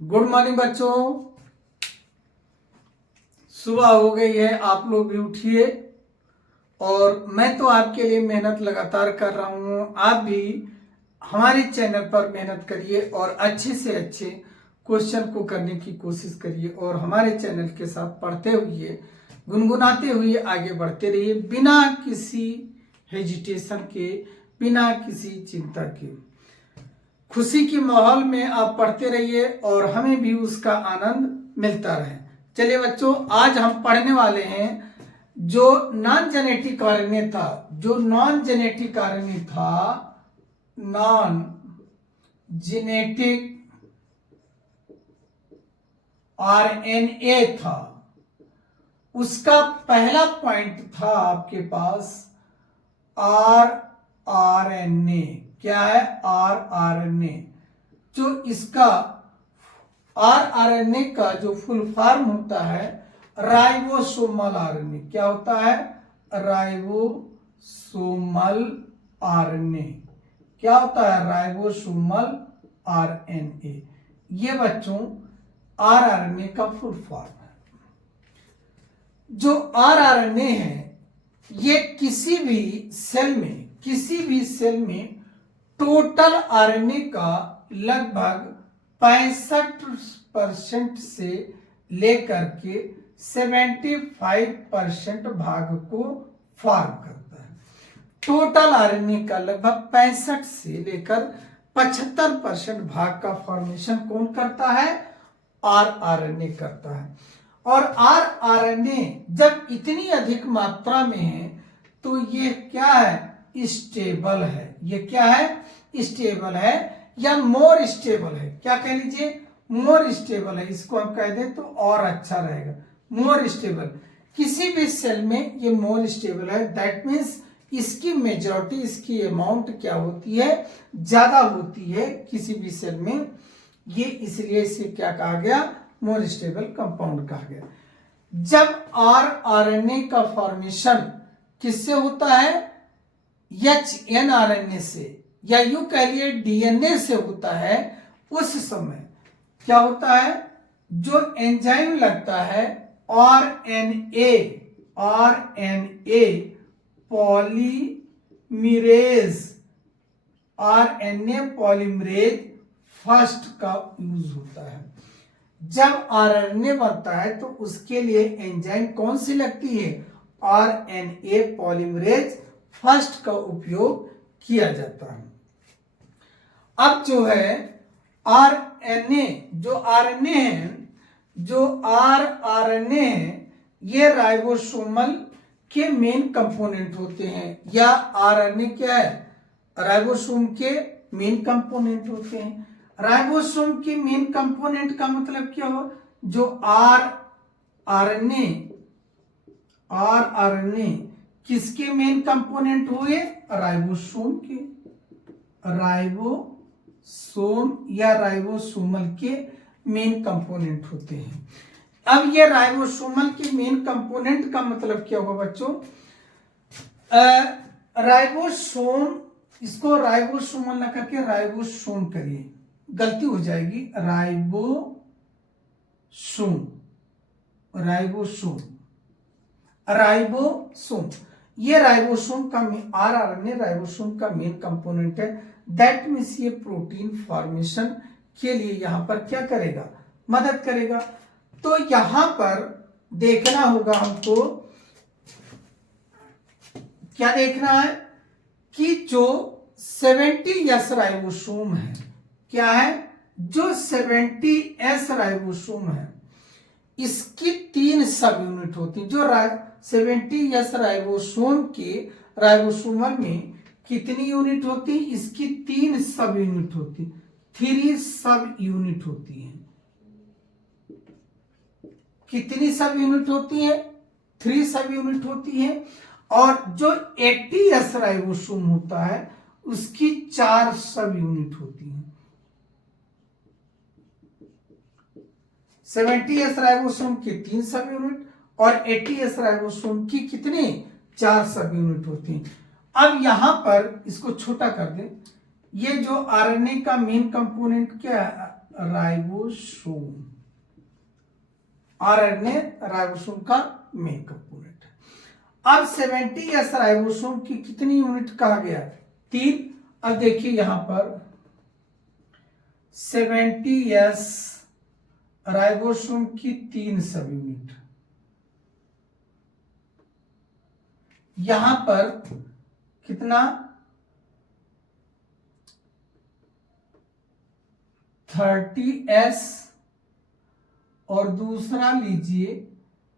Good morning बच्चों। सुबह हो गई है, आप लोग भी उठिए। और मैं तो आपके लिए मेहनत लगातार कर रहा हूँ, आप भी हमारे चैनल पर मेहनत करिए और अच्छे से अच्छे क्वेश्चन को करने की कोशिश करिए और हमारे चैनल के साथ पढ़ते हुए गुनगुनाते हुए आगे बढ़ते रहिए, बिना किसी हेजिटेशन के, बिना किसी चिंता के। खुशी के माहौल में आप पढ़ते रहिए और हमें भी उसका आनंद मिलता रहे। चलिए बच्चों, आज हम पढ़ने वाले हैं जो नॉन जेनेटिक आरएनए था, नॉन जेनेटिक आरएनए था। उसका पहला पॉइंट था आपके पास आरएनए। क्या है? आरएनए। जो इसका आरएनए का जो फुल फॉर्म होता है राइबोसोमल आरएनए। क्या होता है? Ribosomal RNA. क्या होता है? Ribosomal RNA. ये बच्चों आरएनए का फुल फॉर्म है। जो आरएनए है ये किसी भी सेल में टोटल आरएनए का लगभग 65% से लेकर के 75% भाग को फॉर्म करता है। टोटल आरएनए का लगभग 65 से लेकर 75% भाग का फॉर्मेशन कौन करता है? आरएनए करता है। और आरएनए जब इतनी अधिक मात्रा में है तो ये क्या है? स्टेबल है। ये क्या है? स्टेबल है या मोर स्टेबल है। क्या कह लीजिए? मोर स्टेबल है। इसको हम कह दें तो और अच्छा रहेगा, मोर स्टेबल। किसी भी सेल में ये मोर स्टेबल है, दैट मीन्स इसकी मेजॉरिटी, इसकी अमाउंट क्या होती है? ज्यादा होती है किसी भी सेल में। ये इसलिए इसे क्या कहा गया? मोर स्टेबल कंपाउंड कहा गया। जब आरएनए का फॉर्मेशन किससे होता है? एनआरएनए से, या यूं कह लिए डीएनए से होता है। उस समय क्या होता है? जो एंजाइम लगता है आरएनए पॉलीमरेज फर्स्ट का यूज होता है। जब आरएनए बनता है तो उसके लिए एंजाइम कौन सी लगती है? आरएनए पॉलीमरेज फर्स्ट का उपयोग किया जाता है। अब जो है आरएनए, जो आरएनए है, ये राइबोसोमल के मेन कंपोनेंट होते हैं। या आरएनए क्या है? राइबोसोम के मेन कंपोनेंट होते हैं। राइबोसोम के मेन कंपोनेंट का मतलब क्या हो? जो आरएनए किसके मेन कंपोनेंट हुए? राइबोसोम के। राइबोसोम या राइबोसोमल के मेन कंपोनेंट होते हैं। अब ये राइबोसोमल के मेन कंपोनेंट का मतलब क्या होगा बच्चों? राइबोसोम, इसको राइबोसोमल ना करके राइबोसोम करिए, गलती हो जाएगी। राइबोसोम ये राइबोसोम का आरएनए राइबोसोम का मेन कंपोनेंट है। दैट मीन्स ये प्रोटीन फॉर्मेशन के लिए यहां पर क्या करेगा? मदद करेगा। तो यहां पर देखना होगा हमको, क्या देखना है? कि जो 70S राइबोसोम है, क्या है? जो 70S राइबोसोम है, इसकी 3 सब यूनिट होती है। जो 70S राइबोसोम के राइबोसोमल में कितनी यूनिट होती? इसकी 3 सब यूनिट होती, 3 सब यूनिट होती है। कितनी सब यूनिट होती है? 3 सब यूनिट होती है। और जो 80S राइबोसोम होता है उसकी 4 सब यूनिट होती है। 70S राइबोसोम की 3 सब यूनिट और 80S राइबोसोम की कितनी? 4 सब यूनिट होती हैं। अब यहां पर इसको छोटा कर दें, ये जो आरएनए का मेन कंपोनेंट क्या है, राइबोसोम। आरएनए राइबोसोम का मेन कंपोनेंट है। अब 70s राइबोसोम की कितनी यूनिट कहा गया, 3। अब देखिए यहां पर 70s राइबोसोम की 3 सब यूनिट, यहां पर कितना 30s और दूसरा लीजिए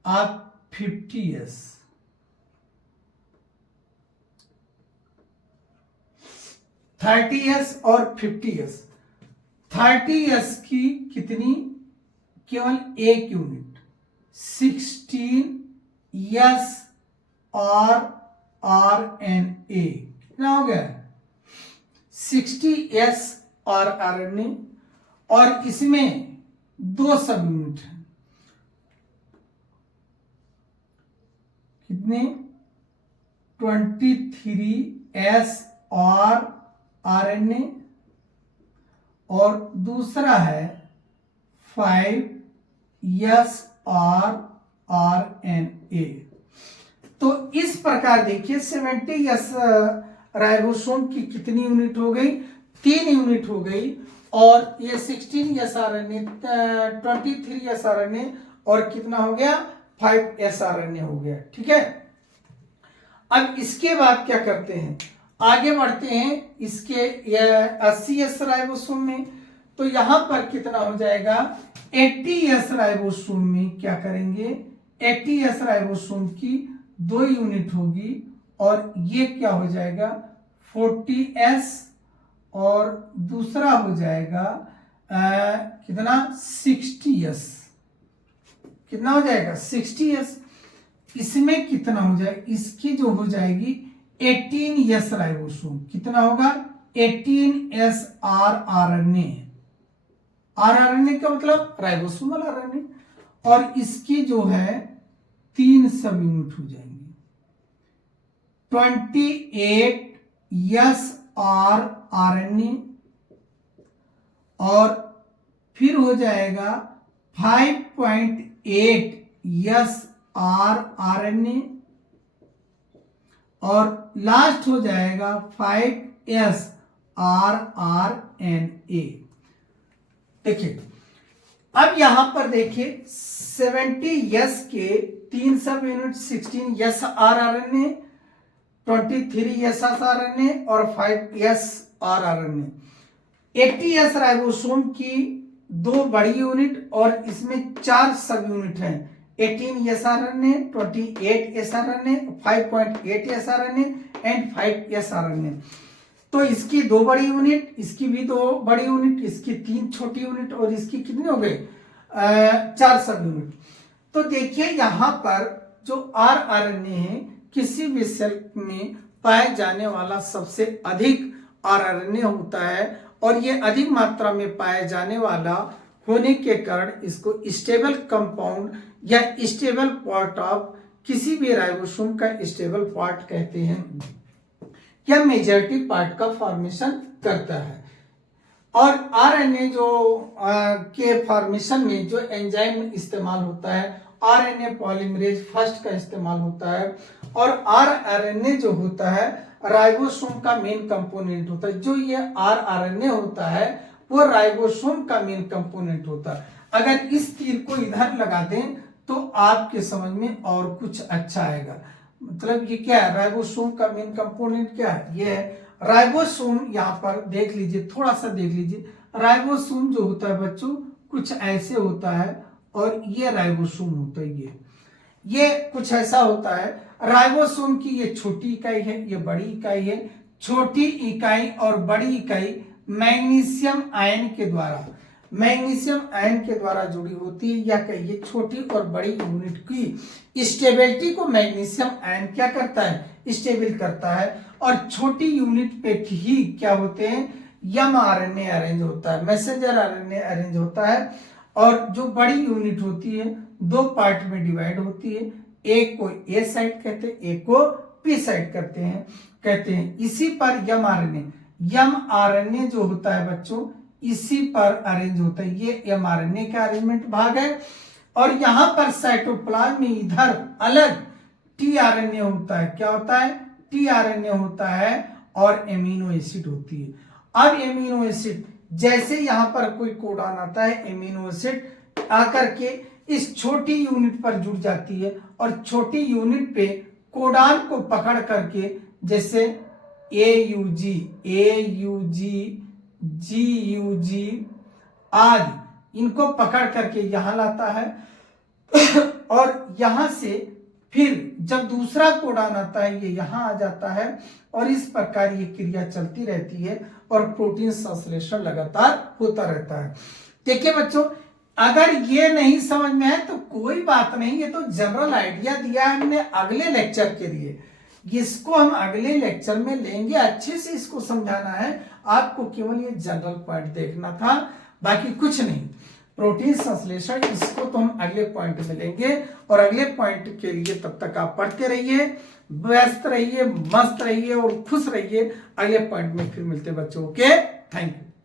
आप 50s। 30s और 50s। 30s की कितनी, केवल एक यूनिट 16s और RNA, कितना हो गया 60s और RNA, और इसमें 2 सब यूनिट है, कितने 23s और RNA, और दूसरा है 5s और RNA। तो इस प्रकार देखिए 70s राइबोसोम की कितनी यूनिट हो गई, 3 यूनिट हो गई, और ये 16s RNA 23s RNA और कितना हो गया 5s RNA हो गया, ठीक है। अब इसके बाद क्या करते हैं, आगे बढ़ते हैं इसके 80s राइबोसोम में। तो यहां पर कितना हो जाएगा 80s राइबोसोम में क्या करेंगे, 80s राइबोसोम की 2 यूनिट होगी, और ये क्या हो जाएगा 40s, और दूसरा हो जाएगा कितना 60s, कितना हो जाएगा 60s। इसमें कितना हो जाएगा, इसकी जो हो जाएगी 18s राइबोसोम, कितना होगा 18s RNA। RNA का मतलब राइबोसोमल RNA, और इसकी जो है 3 सब यूनिट हो जाएंगे 28s RNA, और फिर हो जाएगा 5.8s RNA, और लास्ट हो जाएगा 5s RNA। देखिए अब यहां पर देखिए 70s के 3 सब unit 16s RNA, 23s RNA और 5s RNA। 80s राइबोसोम की 2 बड़ी यूनिट और इसमें 4 सब यूनिट हैं, 18s RNA, 28s RNA, 5.8s RNA and 5s RNA। तो इसकी 2 बड़ी यूनिट, इसकी भी 2 बड़ी यूनिट, इसकी 3 छोटी यूनिट, और इसकी कितनी हो गई 4 सब यूनिट। तो देखिए यहां पर जो RNA है, किसी भी सेल में पाए जाने वाला सबसे अधिक RNA होता है, और ये अधिक मात्रा में पाए जाने वाला होने के कारण इसको स्टेबल कंपाउंड या स्टेबल पार्ट ऑफ किसी भी राइबोसोम का स्टेबल पार्ट कहते हैं, या मेजॉरिटी पार्ट का फॉर्मेशन करता है। और RNA जो के फॉर्मेशन में जो एंजाइम इस्तेमाल होता है, RNA पॉलीमरेज फर्स्ट का इस्तेमाल होता है, और RNA जो होता है राइबोसोम का मेन कंपोनेंट होता है। जो ये RNA होता है वो राइबोसोम का मेन कंपोनेंट होता है। अगर इस तीर को इधर लगा दें तो आपके समझ में और कुछ अच्छा आएगा। मतलब ये क्या है, राइबोसोम का मेन कंपोनेंट क्या है, ये है राइबोसोम। यहाँ पर देख लीजिए, थोड़ा सा देख लीजिए, राइबोसोम जो होता है बच्चों कुछ ऐसे होता है, और ये राइबोसोम होता है, ये कुछ ऐसा होता है। राइबोसोम की ये छोटी इकाई है, ये बड़ी इकाई है। छोटी इकाई और बड़ी इकाई मैग्नीशियम आयन के द्वारा जुड़ी होती है, या कहिए छोटी और बड़ी यूनिट की स्टेबिलिटी को मैग्नीशियम आयन क्या करता है, स्टेबल करता है। और छोटी यूनिट पे ही क्या होते हैं, mRNA अरेंज होता है, मैसेंजर RNA अरेंज होता है। और जो बड़ी यूनिट होती है 2 पार्ट में डिवाइड होती है, एक को A साइड कहते हैं, एक को P साइड कहते हैं। इसी पर mRNA mRNA जो होता है बच्चों इसी पर अरेंज होता है, ये mRNA का अरेंजमेंट भाग है। और यहां पर साइटोप्लाज्म में इधर अलग tRNA होता है। क्या होता है? tRNA होता है और एमिनो एसिड होती है। अब एमिनो एसिड जैसे यहां पर कोई कोडॉन आता है, एमिनो एसिड आकर के इस छोटी यूनिट पर जुड़ जाती है और छोटी यूनिट पे कोडॉन को पकड़ करके जैसे AUG, GUG आदि इनको पकड़ करके यहां लाता है और यहां से फिर जब दूसरा कोडॉन आता है ये यहां आ जाता है और इस प्रकार ये क्रिया चलती रहती है और प्रोटीन संश्लेषण लगातार होता रहता है। देखिए बच्चों, अगर ये नहीं समझ में है तो कोई बात नहीं, ये तो जनरल आइडिया दिया है हमने अगले लेक्चर के लिए। इसको हम अगले लेक्चर में लेंगे, अच्छे से इसको समझाना है आपको, केवल ये जनरल पॉइंट देखना था, बाकी कुछ नहीं। प्रोटीन संश्लेषण इसको तो हम अगले पॉइंट में लेंगे और अगले पॉइंट के लिए तब तक आप पढ़ते रहिए, व्यस्त रहिए, मस्त रहिए और खुश रहिए। अगले पॉइंट में फिर मिलते बच्चों। Okay, thank you.